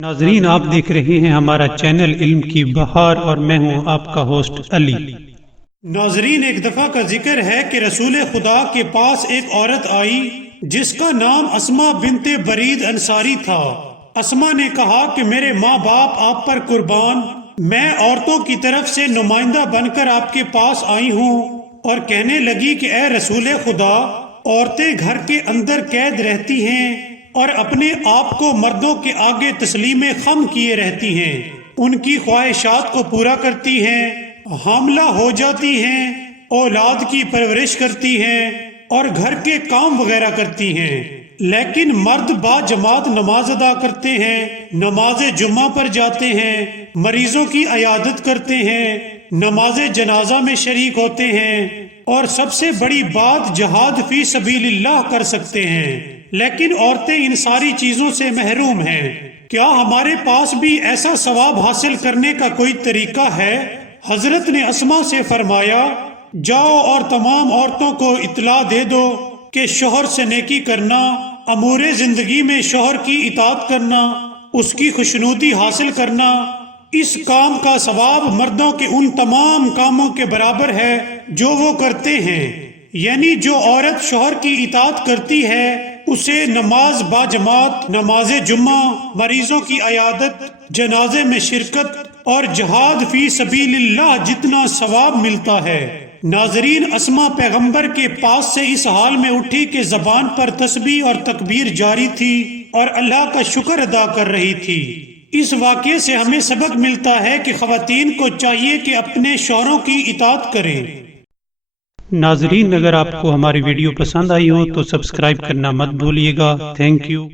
ناظرین، آپ دیکھ رہے ہیں ہمارا چینل علم کی بہار اور میں ہوں آپ کا ہوسٹ علی۔ ناظرین، ایک دفعہ کا ذکر ہے کہ رسول خدا کے پاس ایک عورت آئی جس کا نام اسما بنت برید انصاری تھا۔ اسما نے کہا کہ میرے ماں باپ آپ پر قربان، میں عورتوں کی طرف سے نمائندہ بن کر آپ کے پاس آئی ہوں، اور کہنے لگی کہ اے رسول خدا، عورتیں گھر کے اندر قید رہتی ہیں اور اپنے آپ کو مردوں کے آگے تسلیم خم کیے رہتی ہیں، ان کی خواہشات کو پورا کرتی ہیں، حاملہ ہو جاتی ہیں، اولاد کی پرورش کرتی ہیں اور گھر کے کام وغیرہ کرتی ہیں، لیکن مرد با جماعت نماز ادا کرتے ہیں، نماز جمعہ پر جاتے ہیں، مریضوں کی عیادت کرتے ہیں، نماز جنازہ میں شریک ہوتے ہیں، اور سب سے بڑی بات جہاد فی سبیل اللہ کر سکتے ہیں، لیکن عورتیں ان ساری چیزوں سے محروم ہیں۔ کیا ہمارے پاس بھی ایسا ثواب حاصل کرنے کا کوئی طریقہ ہے؟ حضرت نے اسما سے فرمایا، جاؤ اور تمام عورتوں کو اطلاع دے دو کہ شوہر سے نیکی کرنا، امور زندگی میں شوہر کی اطاعت کرنا، اس کی خوشنودی حاصل کرنا، اس کام کا ثواب مردوں کے ان تمام کاموں کے برابر ہے جو وہ کرتے ہیں۔ یعنی جو عورت شوہر کی اطاعت کرتی ہے اسے نماز با جماعت، نماز جمعہ، مریضوں کی عیادت، جنازے میں شرکت اور جہاد فی سبیل اللہ جتنا ثواب ملتا ہے۔ ناظرین، اسما پیغمبر کے پاس سے اس حال میں اٹھی کہ زبان پر تسبیح اور تکبیر جاری تھی اور اللہ کا شکر ادا کر رہی تھی۔ اس واقعے سے ہمیں سبق ملتا ہے کہ خواتین کو چاہیے کہ اپنے شوہروں کی اطاعت کریں۔ ناظرین، اگر آپ کو ہماری ویڈیو پسند آئی ہو تو سبسکرائب کرنا مت بھولیے گا۔ Thank you.